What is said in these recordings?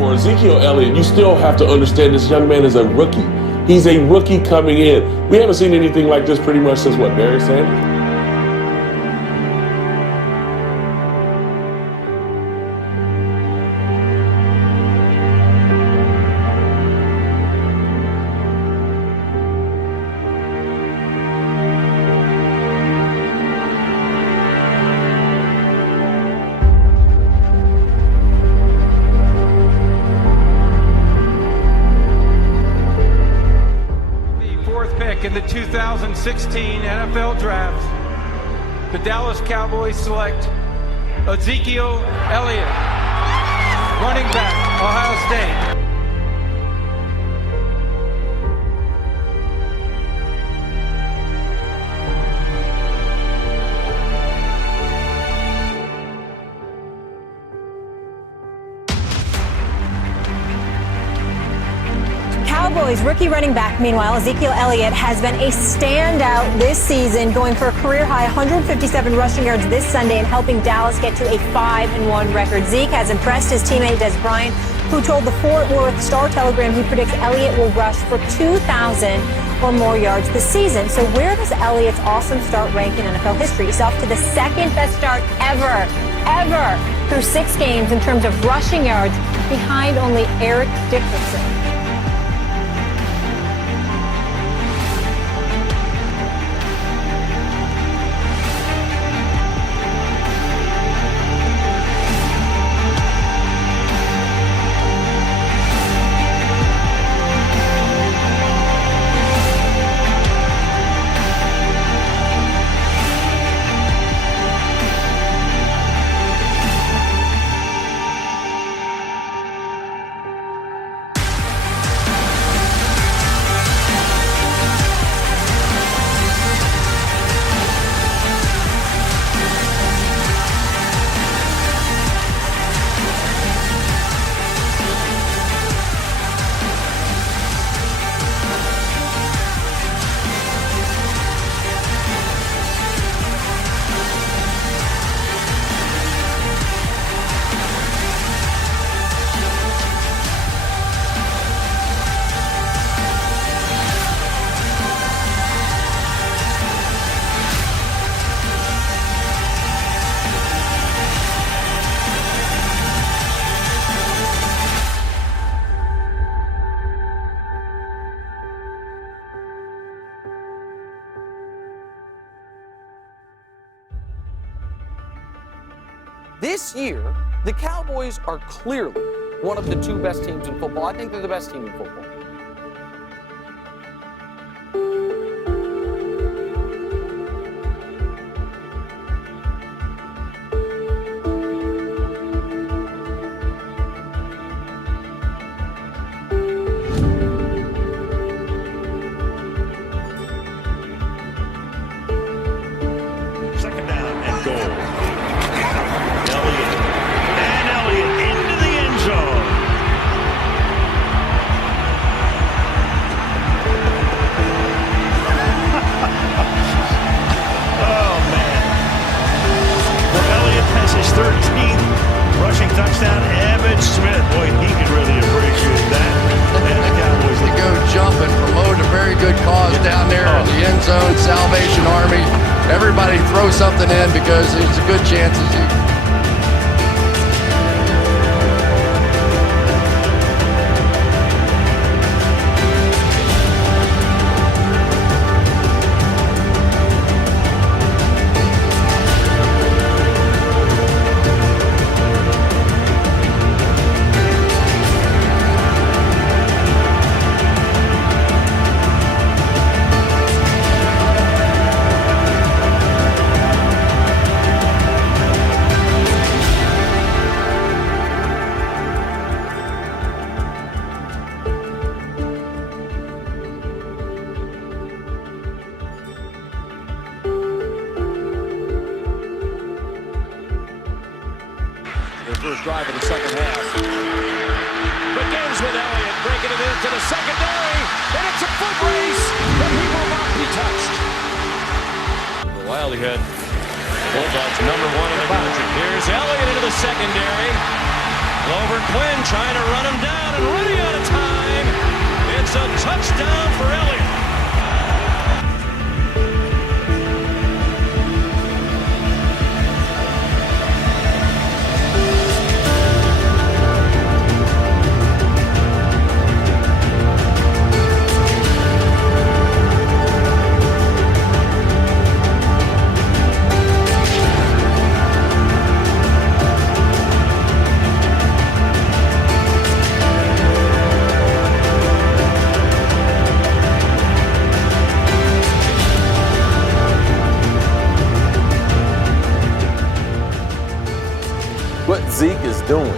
for Ezekiel Elliott, you still have to understand this young man is a rookie. He's a rookie coming in. We haven't seen anything like this pretty much since, what, Barry Sanders? In the 2016 NFL Draft, the Dallas Cowboys select Ezekiel Elliott, running back, Ohio State. Cowboys rookie running back, meanwhile, Ezekiel Elliott has been a standout this season, going for a career-high 157 rushing yards this Sunday and helping Dallas get to a 5-1 record. Zeke has impressed his teammate Des Bryant, who told the Fort Worth Star-Telegram he predicts Elliott will rush for 2,000 or more yards this season. So where does Elliott's awesome start rank in NFL history? He's off to the second best start ever through 6 games in terms of rushing yards, behind only Eric Dickerson. This year, the Cowboys are clearly one of the 2 best teams in football. I think they're the best team in football. Second down and goal. Elliott into the end zone. Oh, man. Well, Elliott has his 13th rushing touchdown. Evan Smith, boy, he could really appreciate that. And the Cowboys to go jumping, promote a very good cause down there in the end zone, Salvation Army. Everybody throw something in because there's a good chance that you first drive of the second half. Begins with Elliott breaking it into the secondary, and it's a foot race, but he will not be touched. The Wildcat Bulldogs #1 in the country. Here's Elliott into the secondary. Glover Quinn trying to run him down and running out of time. It's a touchdown for Elliott. What Zeke is doing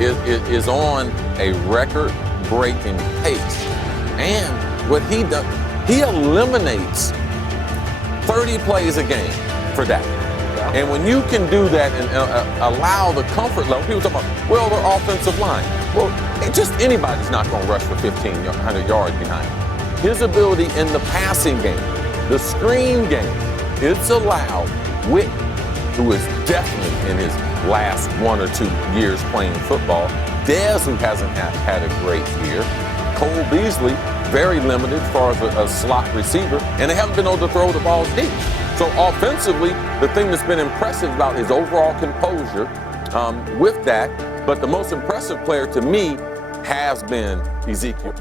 is on a record-breaking pace. And what he does, he eliminates 30 plays a game for that. And when you can do that and allow the comfort level, people talk about, well, their offensive line. Well, just anybody's not going to rush for 1,500 yards behind him. His ability in the passing game, the screen game, it's allowed Witt, who is definitely in his last 1 or 2 years playing football, Dez, who hasn't had a great year, Cole Beasley, very limited as far as a slot receiver, and they haven't been able to throw the ball deep. So offensively, the thing that's been impressive about his overall composure with that, but the most impressive player to me has been Ezekiel.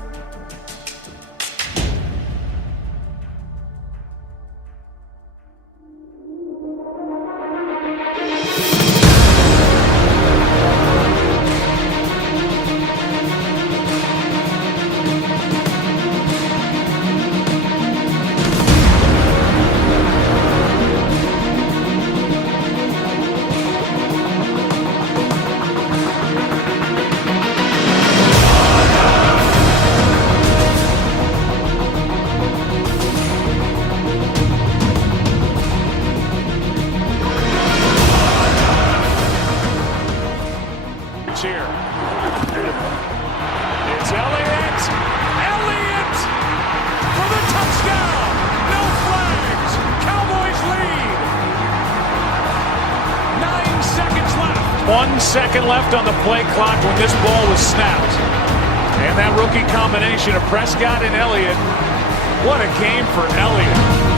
Here. It's Elliott. Elliott for the touchdown. No flags. Cowboys lead. 9 seconds left. 1 second left on the play clock when this ball was snapped. And that rookie combination of Prescott and Elliott. What a game for Elliott.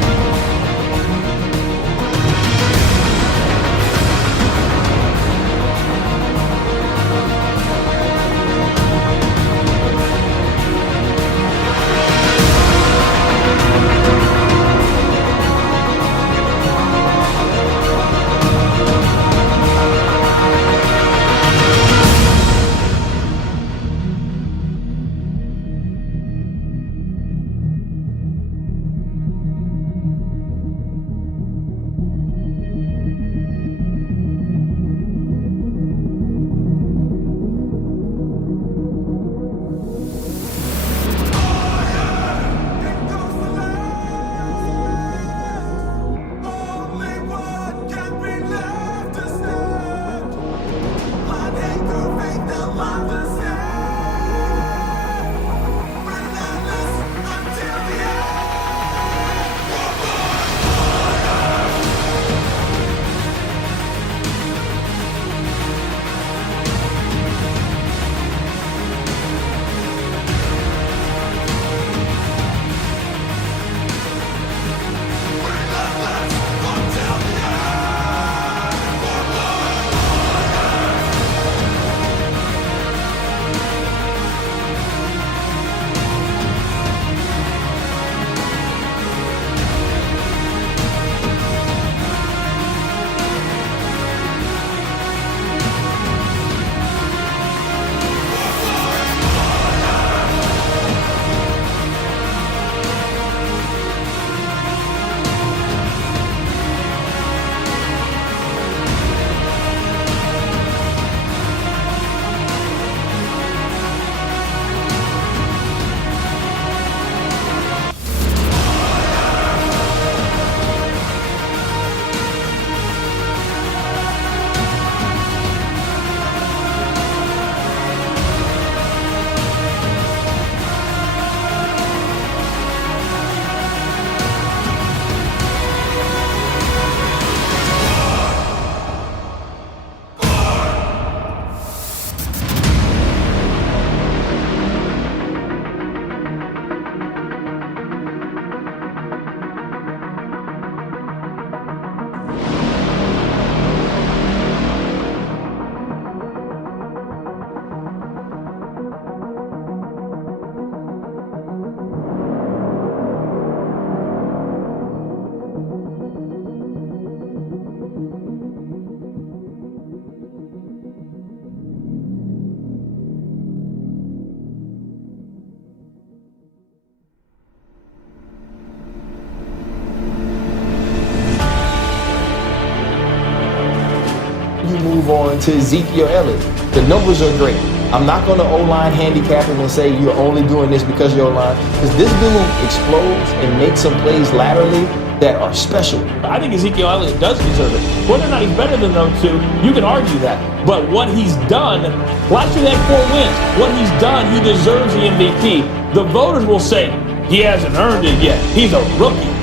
going to Ezekiel Elliott. The numbers are great. I'm not going to O-line handicap him and say you're only doing this because of your O-line, because this dude explodes and makes some plays laterally that are special. I think Ezekiel Elliott does deserve it. Whether or not he's better than those two, you can argue that. But what he's done, last year they had 4 wins. What he's done, he deserves the MVP. The voters will say he hasn't earned it yet. He's a rookie.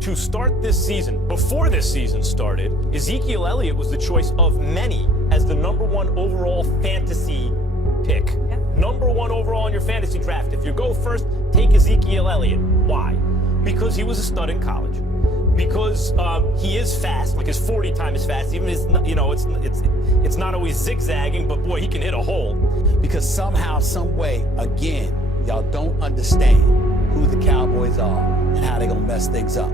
To start this season, before this season started, Ezekiel Elliott was the choice of many as the #1 overall fantasy pick. Yep. #1 overall in your fantasy draft. If you go first, take Ezekiel Elliott. Why? Because he was a stud in college. Because he is fast, like his 40 time is fast. Even his, it's not always zigzagging, but boy, he can hit a hole. Because somehow, some way, again, y'all don't understand who the Cowboys are and how they're gonna mess things up.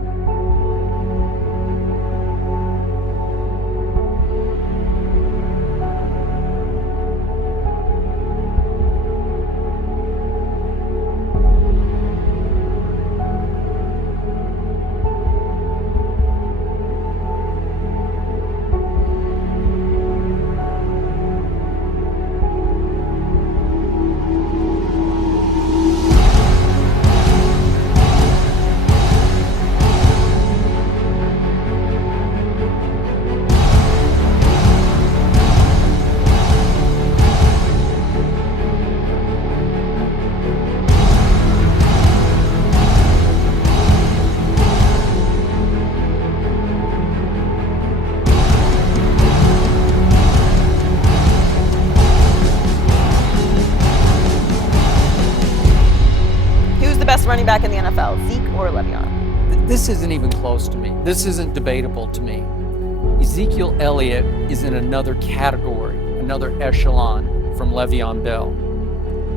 running back in the NFL, Zeke or Le'Veon? This isn't even close to me. This isn't debatable to me. Ezekiel Elliott is in another category, another echelon from Le'Veon Bell.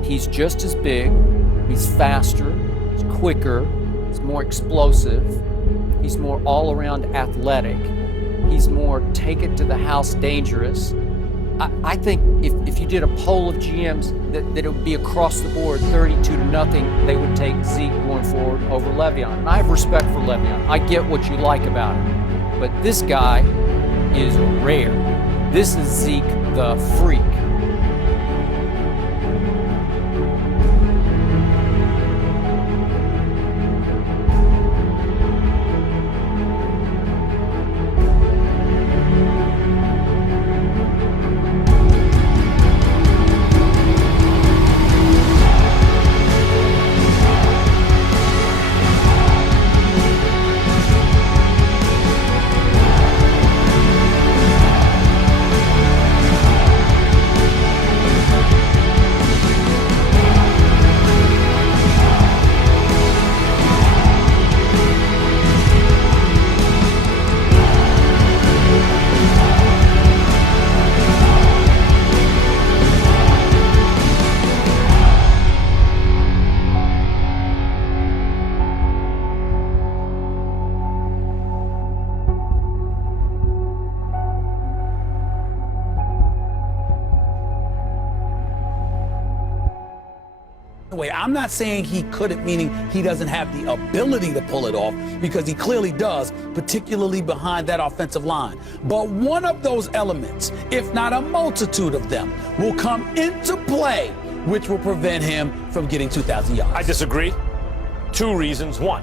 He's just as big, he's faster, he's quicker, he's more explosive, he's more all-around athletic, he's more take-it-to-the-house dangerous. I think if you did a poll of GMs, that it would be across the board 32-0, they would take Zeke going forward over Le'Veon. And I have respect for Le'Veon. I get what you like about him. But this guy is rare. This is Zeke the Freak. I'm not saying he couldn't, meaning he doesn't have the ability to pull it off, because he clearly does, particularly behind that offensive line. But one of those elements, if not a multitude of them, will come into play, which will prevent him from getting 2,000 yards. I disagree. 2 reasons. 1,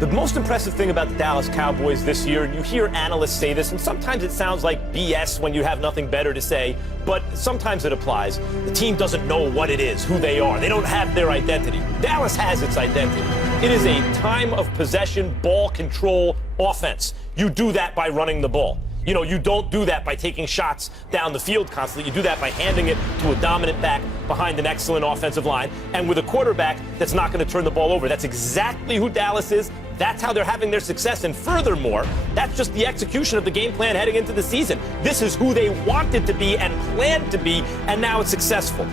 the most impressive thing about the Dallas Cowboys this year, and you hear analysts say this, and sometimes it sounds like BS when you have nothing better to say, but sometimes it applies. The team doesn't know what it is, who they are. They don't have their identity. Dallas has its identity. It is a time of possession, ball control offense. You do that by running the ball. You know, you don't do that by taking shots down the field constantly. You do that by handing it to a dominant back behind an excellent offensive line and with a quarterback that's not going to turn the ball over. That's exactly who Dallas is. That's how they're having their success. And furthermore, that's just the execution of the game plan heading into the season. This is who they wanted to be and planned to be, and now it's successful.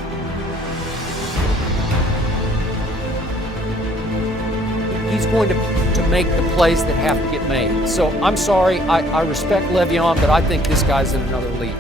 He's going to make the plays that have to get made. So I'm sorry, I respect Le'Veon, but I think this guy's in another league.